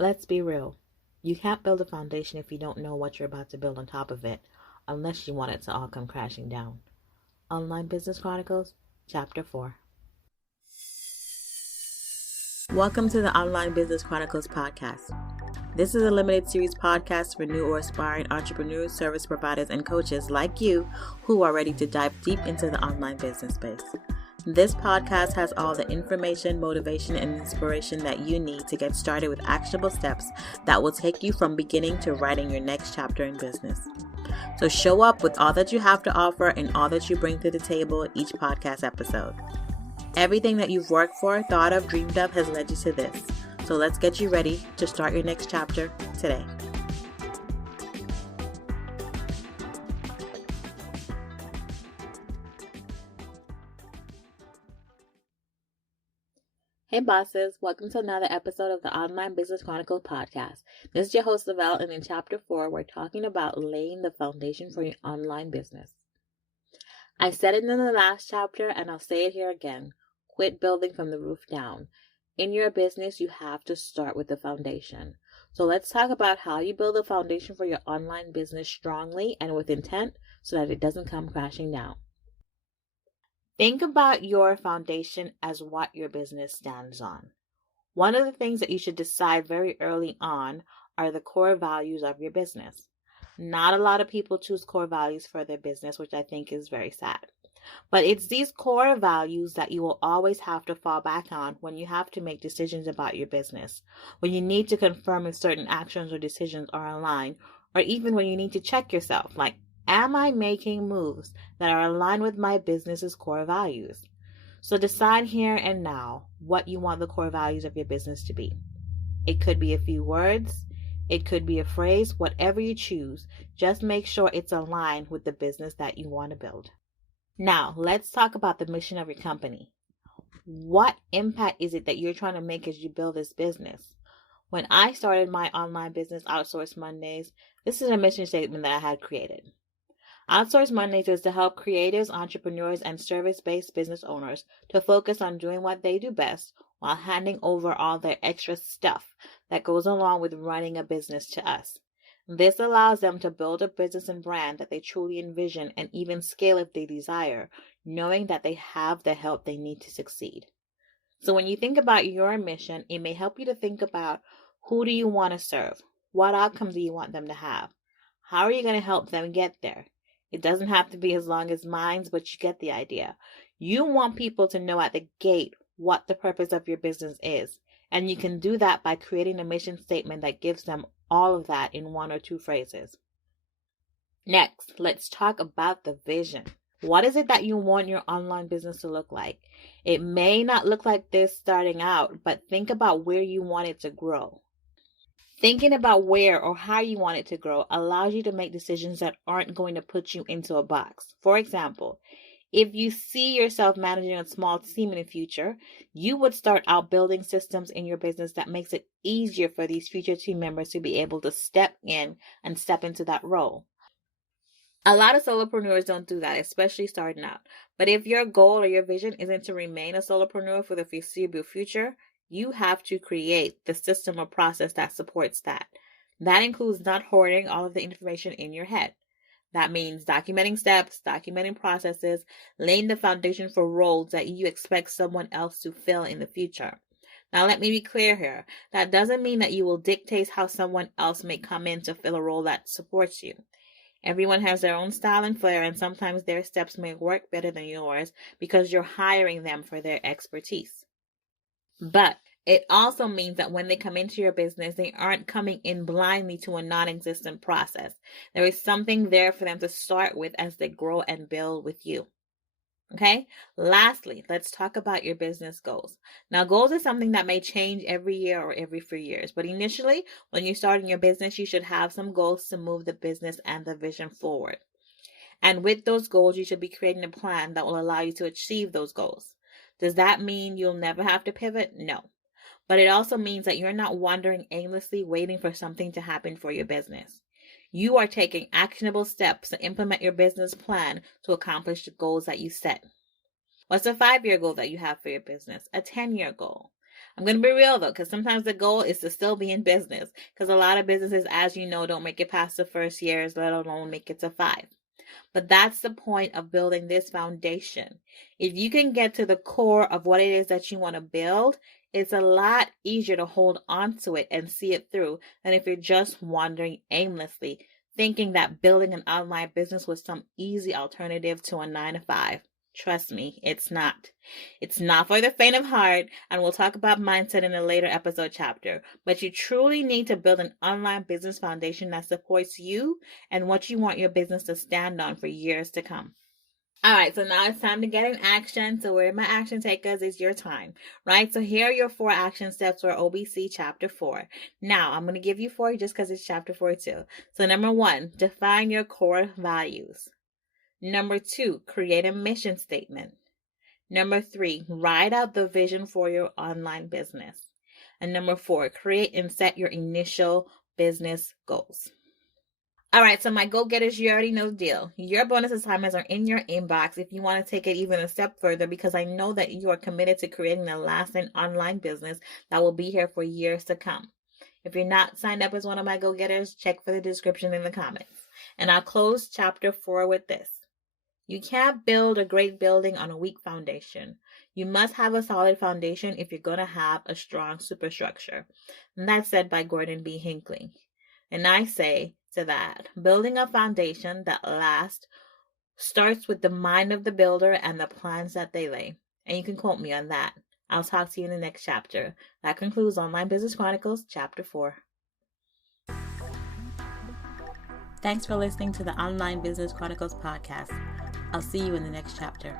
Let's be real. You can't build a foundation if you don't know what you're about to build on top of it, unless you want it to all come crashing down. Online Business Chronicles, Chapter 4. Welcome to the Online Business Chronicles podcast. This is a limited series podcast for new or aspiring entrepreneurs, service providers, and coaches like you who are ready to dive deep into the online business space. This podcast has all the information, motivation, and inspiration that you need to get started with actionable steps that will take you from beginning to writing your next chapter in business. So show up with all that you have to offer and all that you bring to the table each podcast episode. Everything that you've worked for, thought of, dreamed of has led you to this. So let's get you ready to start your next chapter today. Hey bosses, welcome to another episode of the Online Business Chronicles podcast. This is your host, Lavelle, and in Chapter 4, we're talking about laying the foundation for your online business. I said it in the last chapter, and I'll say it here again. Quit building from the roof down. In your business, you have to start with the foundation. So let's talk about how you build a foundation for your online business strongly and with intent so that it doesn't come crashing down. Think about your foundation as what your business stands on. One of the things that you should decide very early on are the core values of your business. Not a lot of people choose core values for their business, which I think is very sad. But it's these core values that you will always have to fall back on when you have to make decisions about your business, when you need to confirm if certain actions or decisions are aligned, or even when you need to check yourself, like, am I making moves that are aligned with my business's core values? So decide here and now what you want the core values of your business to be. It could be a few words. It could be a phrase. Whatever you choose, just make sure it's aligned with the business that you want to build. Now, let's talk about the mission of your company. What impact is it that you're trying to make as you build this business? When I started my online business, Outsource Mondays, this is a mission statement that I had created. Outsource Mondays is to help creatives, entrepreneurs, and service-based business owners to focus on doing what they do best while handing over all their extra stuff that goes along with running a business to us. This allows them to build a business and brand that they truly envision and even scale if they desire, knowing that they have the help they need to succeed. So when you think about your mission, it may help you to think about who do you want to serve? What outcomes do you want them to have? How are you going to help them get there? It doesn't have to be as long as mine, but you get the idea. You want people to know at the gate what the purpose of your business is. And you can do that by creating a mission statement that gives them all of that in one or two phrases. Next, let's talk about the vision. What is it that you want your online business to look like? It may not look like this starting out, but think about where you want it to grow. Thinking about where or how you want it to grow allows you to make decisions that aren't going to put you into a box. For example, if you see yourself managing a small team in the future, you would start out building systems in your business that makes it easier for these future team members to be able to step in and step into that role. A lot of solopreneurs don't do that, especially starting out. But if your goal or your vision isn't to remain a solopreneur for the foreseeable future, you have to create the system or process that supports that. That includes not hoarding all of the information in your head. That means documenting steps, documenting processes, laying the foundation for roles that you expect someone else to fill in the future. Now, let me be clear here. That doesn't mean that you will dictate how someone else may come in to fill a role that supports you. Everyone has their own style and flair, and sometimes their steps may work better than yours because you're hiring them for their expertise. But it also means that when they come into your business, they aren't coming in blindly to a non-existent process. There is something there for them to start with as they grow and build with you. Okay? Lastly, let's talk about your business goals. Now, goals is something that may change every year or every few years. But initially, when you're starting your business, you should have some goals to move the business and the vision forward. And with those goals, you should be creating a plan that will allow you to achieve those goals. Does that mean you'll never have to pivot? No. But it also means that you're not wandering aimlessly waiting for something to happen for your business. You are taking actionable steps to implement your business plan to accomplish the goals that you set. What's a 5-year goal that you have for your business? A 10-year goal? I'm going to be real though, because sometimes the goal is to still be in business, because a lot of businesses, as you know, don't make it past the first years, let alone make it to 5. But that's the point of building this foundation. If you can get to the core of what it is that you want to build, it's a lot easier to hold on to it and see it through than if you're just wandering aimlessly, thinking that building an online business was some easy alternative to a 9-to-5. Trust me, it's not. It's not for the faint of heart, and we'll talk about mindset in a later episode chapter. But you truly need to build an online business foundation that supports you and what you want your business to stand on for years to come. All right, so now it's time to get in action. So where my action takers is your time, right? So here are your 4 action steps for OBC chapter 4. Now, I'm going to give you 4 just because it's chapter 4 too. So number 1, define your core values. Number 2, create a mission statement. Number 3, write out the vision for your online business. And number 4, create and set your initial business goals. All right, so my go-getters, you already know the deal. Your bonus assignments are in your inbox if you want to take it even a step further, because I know that you are committed to creating a lasting online business that will be here for years to come. If you're not signed up as one of my go-getters, check for the description in the comments. And I'll close chapter 4 with this. You can't build a great building on a weak foundation. You must have a solid foundation if you're going to have a strong superstructure. And that's said by Gordon B. Hinckley. And I say to that, building a foundation that lasts starts with the mind of the builder and the plans that they lay. And you can quote me on that. I'll talk to you in the next chapter. That concludes Online Business Chronicles, Chapter 4. Thanks for listening to the Online Business Chronicles podcast. I'll see you in the next chapter.